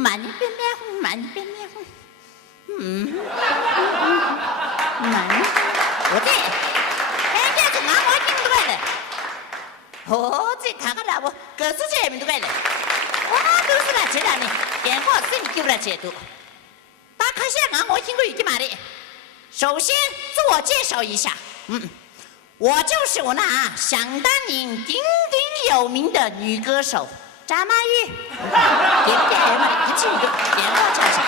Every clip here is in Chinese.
慢一点面红，慢一点面红。慢。我这，人家从俺我听不来了。哦，这他个那我各自这边都来了。我都是来这样的，电话是你丢了这都。打开下俺我听过一句嘛的。首先自我介绍一下，我就是我那响当年鼎鼎有名的女歌手张曼玉。点嘛的，他记不住电话叫啥？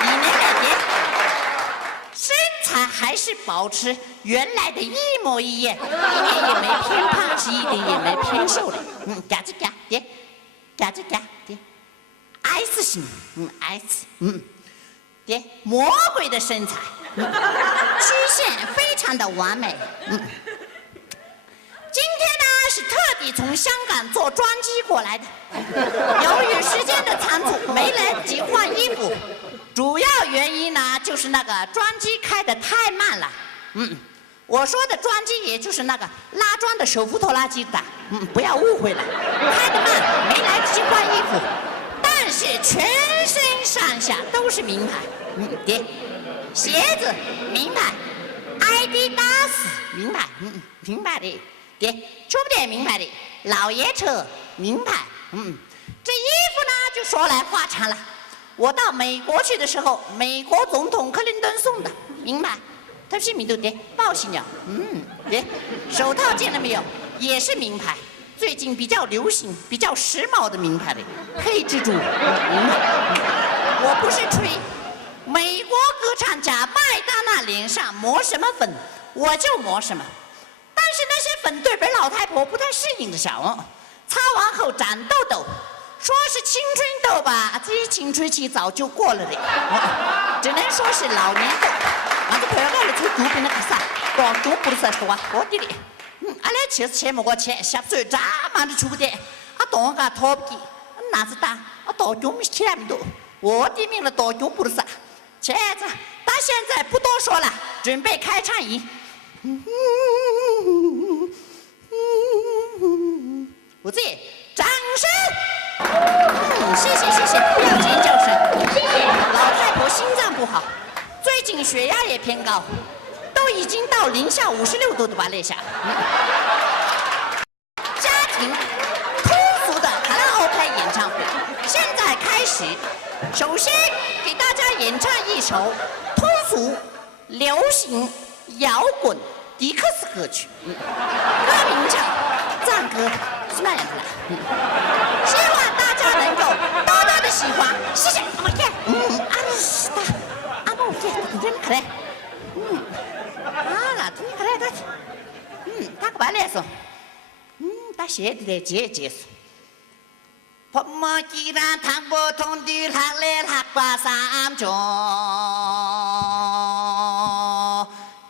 你那个点，身材还是保持原来的一模一样，一点也没偏胖，是一点也没偏瘦的。夹子夹点，夹子夹点 ，S 型，S，点魔鬼的身材。曲线非常的完美。今天呢是特地从香港坐专机过来的，由于时间的仓促，没来得及换衣服。主要原因呢就是那个专机开得太慢了。我说的专机也就是那个拉砖的手扶拖拉机的。不要误会了，开得慢，没来得及换衣服，但是全身上下都是名牌。爹。鞋子名牌 ，Adidas 名牌，名牌的，对，出不点名牌的，老爷车名牌，这衣服呢就说来话长了。我到美国去的时候，美国总统克林顿送的名牌，他是名都的，报喜鸟，对，手套见了没有？也是名牌，最近比较流行、比较时髦的名牌的，黑蜘蛛，名牌，我不是吹。美国歌唱家麦当娜脸上抹什么粉，我就抹什么。但是那些粉对本老太婆不太适应的小，擦完后长痘痘，说是青春痘吧，自己青春期早就过了的，只能说是老年痘。俺这朋友来了从毒品那个啥，到中不是说多的嘞。俺俩其实钱没过钱，下水这么的出不得，俺当个逃避，哪子打，俺到中没钱没多，我的命了到中不是啥。亲爱的，到现在不多说了，准备开唱仪。我这掌声。谢谢，不要尖叫声。老太婆心脏不好，最近血压也偏高，都已经到零下56度的吧那下。家庭通俗的卡拉 OK 演唱会，现在开始。首先给大家演唱一首通俗、流行、摇滚、迪克斯歌曲，歌名叫《赞歌》，是那样子的。希望大家能够多多的喜欢，谢谢。阿妈看，阿妈我看，真可爱。那真可爱的。打个白来说，打鞋的结束。我既然谈不通的他来他挂三中，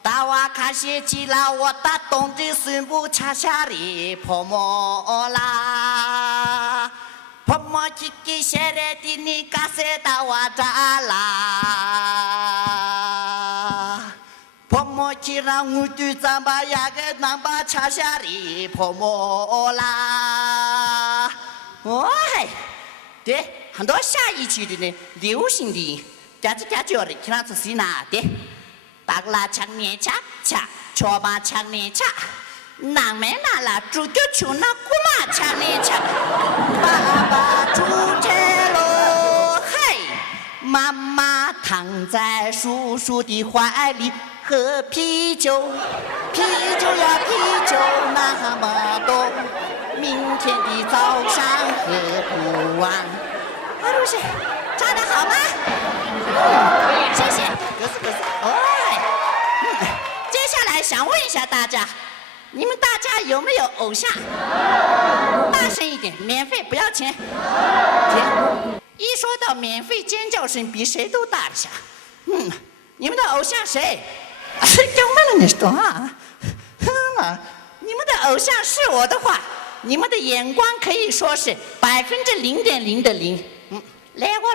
大娃看写起了我打懂的孙不恰下的泡沫啦，泡沫去给写来的你干谁大娃扎啦，泡沫去让我对咱把牙个南把恰下的泡沫啦。嗨，对，很多下一句的呢，流行的，家子家教的，听上去是哪的？大个拉强年恰恰，乔巴强年恰，南门那拉猪脚球那姑妈强年恰，爸爸出车喽，嗨，妈妈躺在叔叔的怀里喝啤酒，啤酒呀啤酒那么多。明天的早上喝不完。老师，唱得好吗？谢谢，格子。接下来想问一下大家，你们大家有没有偶像？大声一点，免费不要钱。一说到免费，尖叫声比谁都大一下。你们的偶像谁？你说啊？你们的偶像是我的话。你们的眼光可以说是0.0%的0。来我，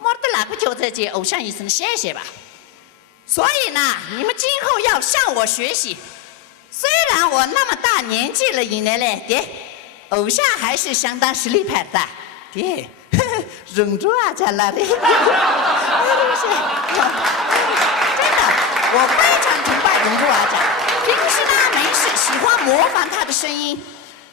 没得哪个就在这偶像一声谢谢吧。所以呢，你们今后要向我学习。虽然我那么大年纪了，以来嘞，对，偶像还是相当实力派的，对。荣珠阿家来的，对不起，真的，我非常崇拜荣珠阿家。平时呢没事喜欢模仿她的声音，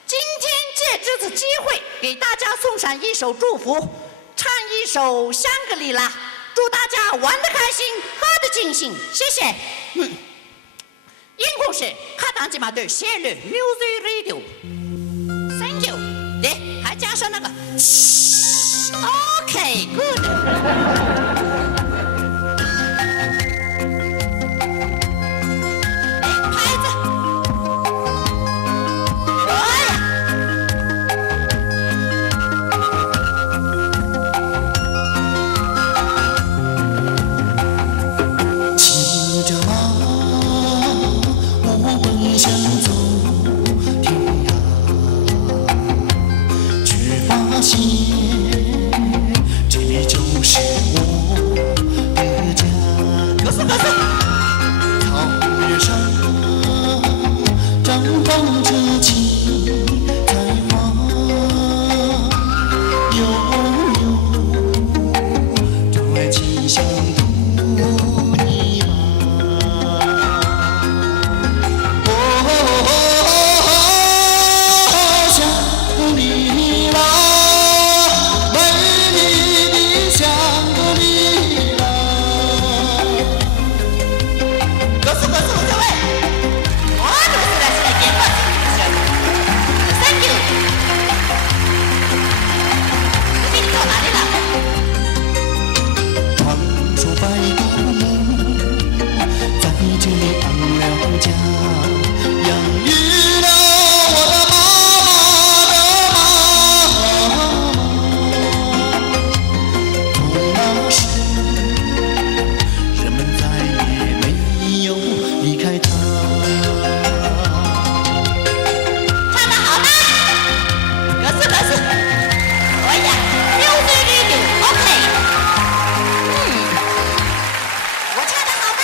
今天借这次机会给大家送上一首祝福，唱一首《香格里拉》，祝大家玩得开心，喝得尽兴，谢谢。英国是卡当吉马队谢律 Music Radio。Thank you。对，还加上那个 OK good。拍子。哎呀。骑着马，我奔向走天涯，却发现这就是我的家。歌颂。草原上绽放着青菜花，悠悠这爱情像杜泥马。香格里拉，美丽的香格里拉。歌颂，各位，我这个是来点歌，Thank you。你到哪里了？传说白骨母在这里安了家，养育了我的妈妈。从那时，人们再也没有离开她。唱得好吗？歌颂。哎呀，Music Radio OK。我唱得好吗？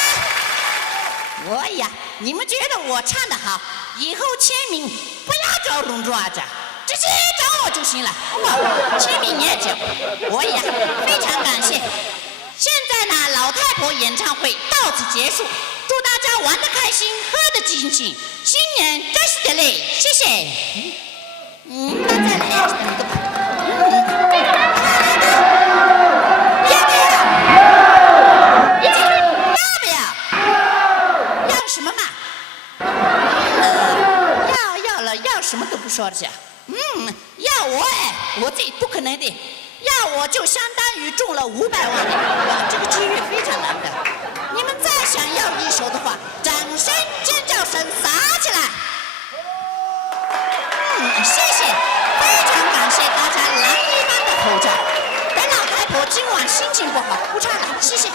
哎呀，你们觉得我唱得好，以后签名不要找荣珠阿家，直接找我就行了，好不好？签名也就。哎呀，非常感谢。现在呢，老太婆演唱会到此结束，祝大家玩得开心，喝得尽兴，新年真是的嘞，谢谢。那再来一个吧。要不要？要什么嘛？要什么都不说的去。要我哎，我这不可能的。要我就相当于中了500万的，这个机遇非常难得。你们再想要一首的话，掌声、尖叫声撒起来。谢谢，非常感谢大家狼一般的吼叫。本老太婆今晚心情不好，不唱了，谢谢。